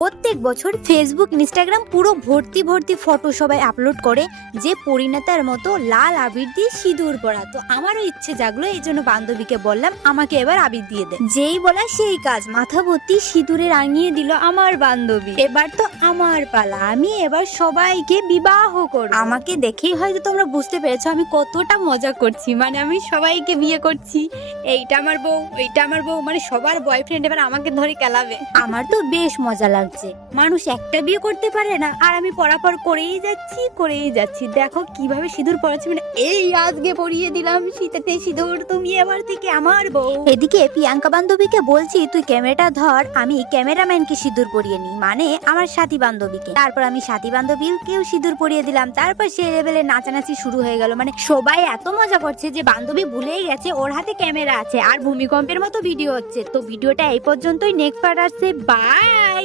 প্রত্যেক বছর Facebook Instagram পুরো ভর্তি ভর্তি ফটো সবাই আপলোড করে যে পরিণতার মতো লাল আবির দিয়ে সিঁদুর পরা। তো আমারও ইচ্ছে জাগলো, এই জন্য বান্ধবীকে বললাম আমাকে এবার আবির দিয়ে দে। যেই বলা সেই কাজ, মাথা ভর্তি সিঁদুরে রাঙিয়ে দিল আমার বান্ধবী। এবার তো আমার পালা, আমি এবার সবাইকে বিবাহ করব। আমাকে দেখেই হয়তো তোমরা বুঝতে পেরেছো আমি কতটা মজা করছি, মানে আমি সবাইকে বিয়ে করছি, এইটা আমার বউ, এইটা আমার বউ, মানে সবার বয়ফ্রেন্ড এবার আমাকে ধরে কেলাবে। আমার তো বেশ মজা লাগছে। মানুষ একটা বিয়ে করতে পারে না আর আমি পরাপর করেই যাচ্ছি। দেখো কিভাবে সিঁদুর পরাচ্ছি, মানে এই আজকে পরিয়ে দিলাম শীতেতে সিঁদুর, তুমি এবার থেকে আমার বউ। এদিকে প্রিয়াঙ্কা বান্ধবীকে বলছি তুই ক্যামেরাটা ধর, আমি ক্যামেরাম্যানকে সিঁদুর পরিয়ে নিই, মানে আমার সাথী বান্ধবীকে। তারপর আমি সাথী বান্ধবীকেও সিঁদুর পরিয়ে দিলাম। তারপর সে লেভেলে নাচানাচি শুরু হয়ে গেল, মানে সবাই এত মজা করছে যে বান্ধবী ভুলেই গেছে ওর হাতে ক্যামেরা আছে আর ভূমিকম্পের মতো ভিডিও হচ্ছে। তো ভিডিওটা এই পর্যন্তই, নেক্সট পার্ট আসছে, বাই।